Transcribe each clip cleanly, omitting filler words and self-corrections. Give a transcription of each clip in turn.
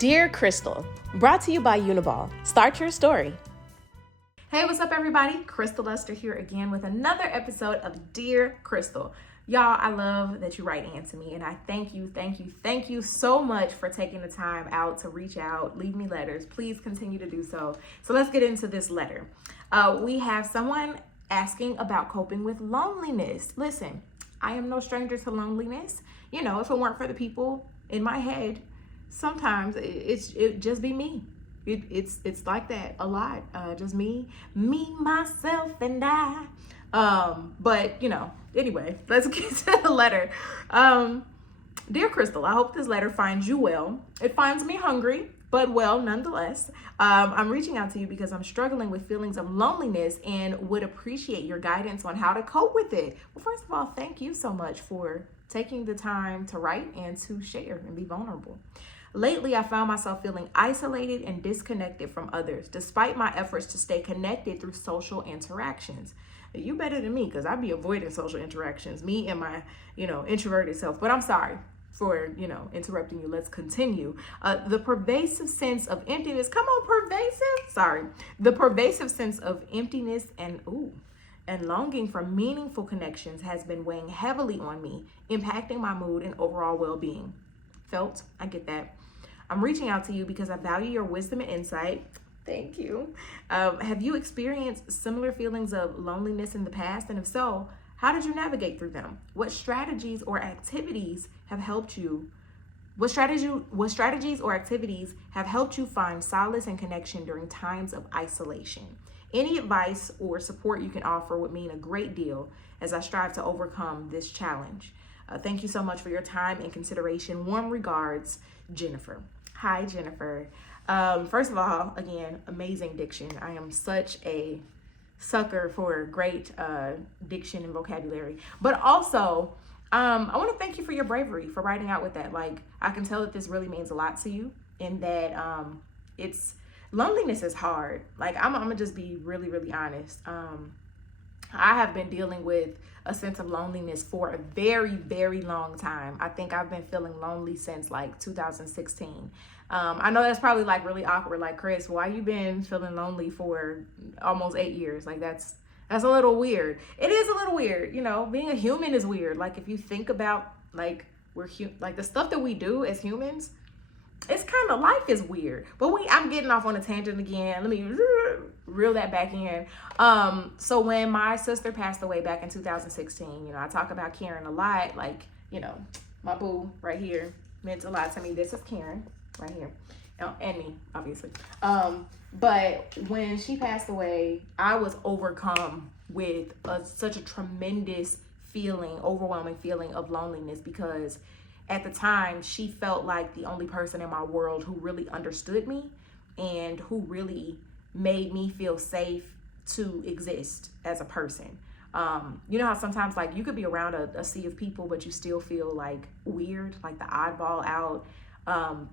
Dear Christal, brought to you by Uniball. Start your story. Hey, what's up, everybody? Christal Lester here again with another episode of Dear Christal. Y'all, I love that you write into me, and I thank you so much for taking the time out to reach out, leave me letters. Please continue to do so. So let's get into this letter. We have someone asking about coping with loneliness. Listen, I am no stranger to loneliness. You know, if it weren't for the people in my head, sometimes it just be me. It's like that a lot. Just me, myself, and I. But you know, anyway, let's get to the letter. Dear Christal, I hope this letter finds you well. It finds me hungry, but well nonetheless. I'm reaching out to you because I'm struggling with feelings of loneliness and would appreciate your guidance on how to cope with it. Well, first of all, thank you so much for taking the time to write and to share and be vulnerable. Lately, I found myself feeling isolated and disconnected from others, despite my efforts to stay connected through social interactions. You better than me, because I be avoiding social interactions, me and my, introverted self. But I'm sorry for, interrupting you. Let's continue. The pervasive sense of emptiness. Come on, pervasive. Sorry. The pervasive sense of emptiness and longing for meaningful connections has been weighing heavily on me, impacting my mood and overall well-being. Felt, I get that. I'm reaching out to you because I value your wisdom and insight. Thank you. Have you experienced similar feelings of loneliness in the past? And if so, how did you navigate through them? What strategies or activities have helped you? What strategies or activities have helped you find solace and connection during times of isolation? Any advice or support you can offer would mean a great deal as I strive to overcome this challenge. Thank you so much for your time and consideration. Warm regards, Jennifer. Hi, Jennifer. First of all, again, amazing diction. I am such a sucker for great diction and vocabulary. But also, I want to thank you for your bravery for writing out with that. Like, I can tell that this really means a lot to you, and that loneliness is hard. Like, I'm gonna just be really, really honest. I have been dealing with a sense of loneliness for a very, very long time. I think I've been feeling lonely since like 2016. I know that's probably like really awkward. Like, Chris, why you been feeling lonely for almost 8 years? Like, that's a little weird. It is a little weird. Being a human is weird. Like, if you think about like like the stuff that we do as humans, it's kind of, life is weird. But I'm getting off on a tangent again. Let me reel that back in. So when my sister passed away back in 2016, I talk about Karen a lot. Like, my boo right here meant a lot to me. This is Karen right here. And me, obviously. But when she passed away, I was overcome with such a tremendous overwhelming feeling of loneliness, because at the time, she felt like the only person in my world who really understood me and who really made me feel safe to exist as a person. You know how sometimes like you could be around a sea of people, but you still feel like weird, like the oddball out.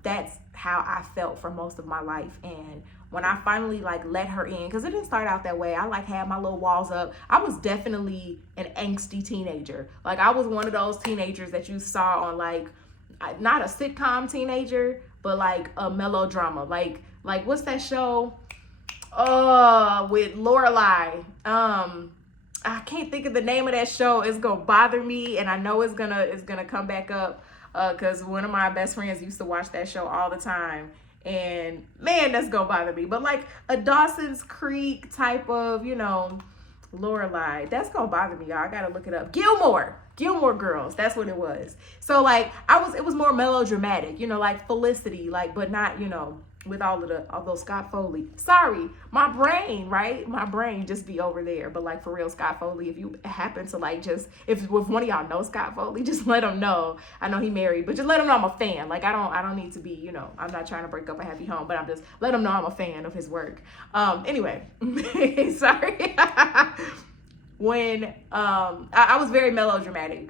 That's how I felt for most of my life. And when I finally like let her in, because it didn't start out that way. I like had my little walls up. I was definitely an angsty teenager. Like, I was one of those teenagers that you saw on like, not a sitcom teenager, but like a melodrama. Like what's that show? With Lorelai. I can't think of the name of that show. It's gonna bother me, and I know it's gonna come back up. Because one of my best friends used to watch that show all the time. And man, that's gonna bother me. But like a Dawson's Creek type of, Lorelai, that's gonna bother me, y'all. I gotta look it up. Gilmore Girls, that's what it was. So like it was more melodramatic, like Felicity, like, but not, with all those Scott Foley. Sorry, my brain just be over there. But like, for real, Scott Foley, if you happen to like if one of y'all know Scott Foley, just let him know. I know he married, but just let him know I'm a fan. Like, I don't need to be, I'm not trying to break up a happy home, but I'm just let him know I'm a fan of his work. Anyway, sorry. When I was very melodramatic,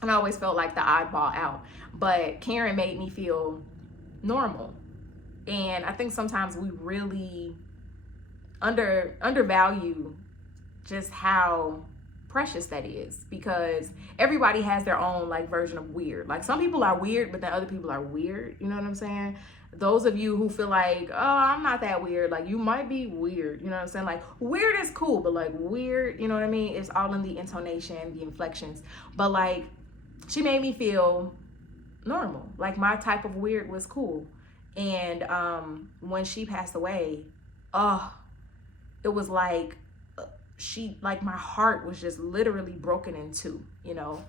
and I always felt like the oddball out, but Karen made me feel normal. And I think sometimes we really undervalue just how precious that is, because everybody has their own like version of weird. Like some people are weird, but then other people are weird. You know what I'm saying? Those of you who feel like, oh, I'm not that weird, like you might be weird. You know what I'm saying? Like weird is cool, but like weird, you know what I mean? It's all in the intonation, the inflections. But like she made me feel normal. Like my type of weird was cool. And when she passed away, it was like my heart was just literally broken in two, you know,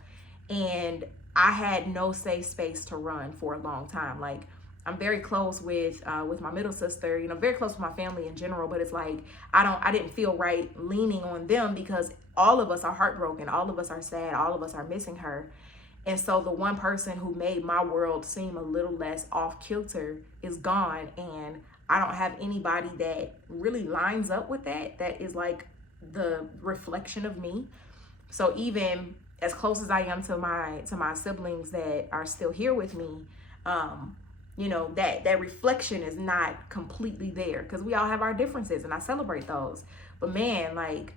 and I had no safe space to run for a long time. Like I'm very close with my middle sister, you know, very close with my family in general, but it's like I didn't feel right leaning on them because all of us are heartbroken, all of us are sad, all of us are missing her. And so the one person who made my world seem a little less off kilter is gone, and I don't have anybody that really lines up with that is like the reflection of me. So even as close as I am to my siblings that are still here with me, you know, that reflection is not completely there, because we all have our differences and I celebrate those. But man, like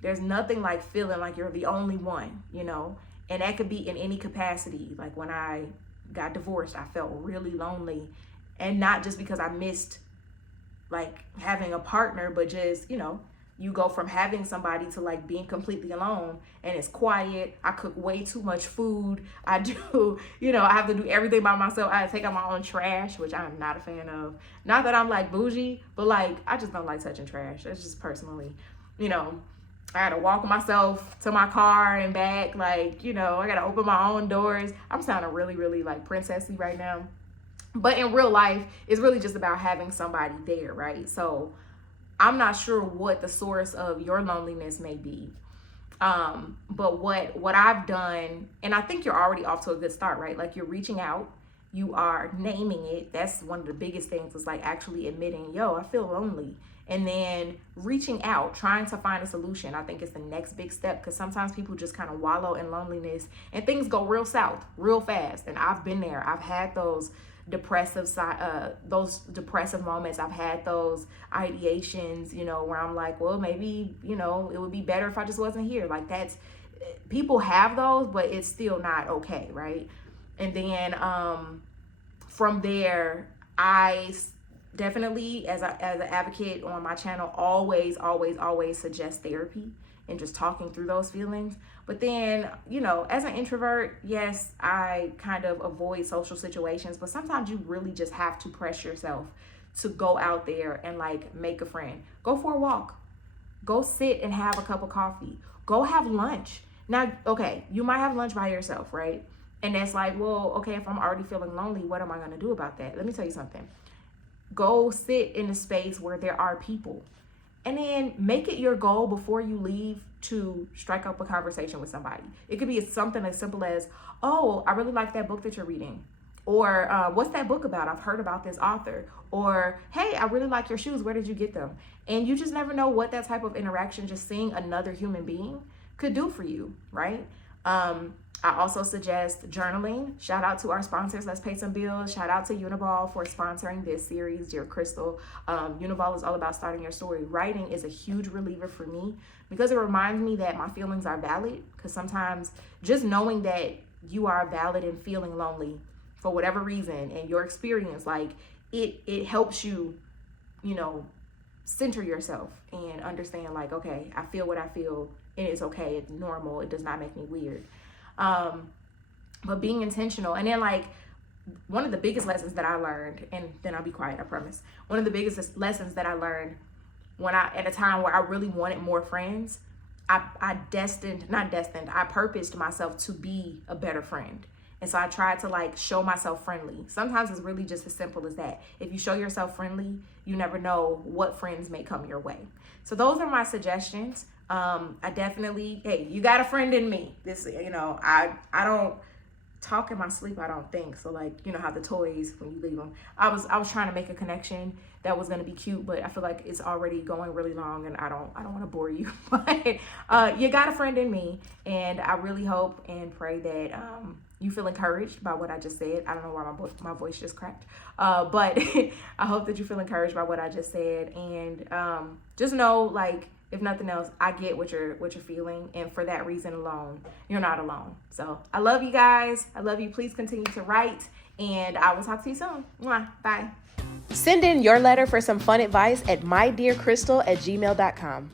there's nothing like feeling like you're the only one, you know, and that could be in any capacity. Like when I got divorced, I felt really lonely, and not just because I missed like having a partner, but just, you know, you go from having somebody to like being completely alone, and it's quiet. I cook way too much food. I do, you know, I have to do everything by myself. I have to take out my own trash, which I'm not a fan of. Not that I'm like bougie, but like I just don't like touching trash. That's just personally, you know, I had to walk myself to my car and back. Like, you know, I got to open my own doors. I'm sounding really, really like princessy right now. But in real life, it's really just about having somebody there, right? So I'm not sure what the source of your loneliness may be. But what I've done, and I think you're already off to a good start, right? Like you're reaching out, you are naming it. That's one of the biggest things, is like actually admitting, yo, I feel lonely. And then reaching out, trying to find a solution. I think it's the next big step, because sometimes people just kind of wallow in loneliness and things go real south real fast. And I've been there. I've had those depressive moments. I've had those ideations, you know, where I'm like, well, maybe, you know, it would be better if I just wasn't here. Like that's, people have those, but it's still not okay, right? And then from there, I definitely, as an advocate on my channel, always suggest therapy and just talking through those feelings. But then, you know, as an introvert, yes, I kind of avoid social situations, but sometimes you really just have to press yourself to go out there and like make a friend. Go for a walk. Go sit and have a cup of coffee. Go have lunch. Now, okay, you might have lunch by yourself, right? And that's like, well, okay, if I'm already feeling lonely, what am I going to do about that? Let me tell you something. Go sit in a space where there are people, and then make it your goal before you leave to strike up a conversation with somebody. It could be something as simple as, oh, I really like that book that you're reading. Or what's that book about? I've heard about this author. Or, hey, I really like your shoes. Where did you get them? And you just never know what that type of interaction, just seeing another human being, could do for you, right? I also suggest journaling. Shout out to our sponsors. Let's pay some bills. Shout out to Uniball for sponsoring this series, Dear Christal. Uniball is all about starting your story. Writing is a huge reliever for me because it reminds me that my feelings are valid. Because sometimes just knowing that you are valid and feeling lonely for whatever reason, and your experience, like it helps you, you know, center yourself and understand like, okay, I feel what I feel, and it's okay. It's normal. It does not make me weird. But being intentional. And then like one of the biggest lessons that I learned, and then I'll be quiet, I promise. One of the biggest lessons that I learned at a time where I really wanted more friends, I purposed myself to be a better friend. And so I tried to like show myself friendly. Sometimes it's really just as simple as that. If you show yourself friendly, you never know what friends may come your way. So those are my suggestions. I definitely, hey, you got a friend in me. This, you know, I don't talk in my sleep, I don't think. So like, you know how the toys, when you leave them, I was trying to make a connection that was going to be cute, but I feel like it's already going really long, and I don't want to bore you. But you got a friend in me, and I really hope and pray that you feel encouraged by what I just said. I don't know why my voice just cracked, but I hope that you feel encouraged by what I just said, and just know, like, if nothing else, I get what you're feeling, and for that reason alone, you're not alone. So I love you guys. I love you. Please continue to write, and I will talk to you soon. Mwah. Bye. Send in your letter for some fun advice at mydearchristal@gmail.com.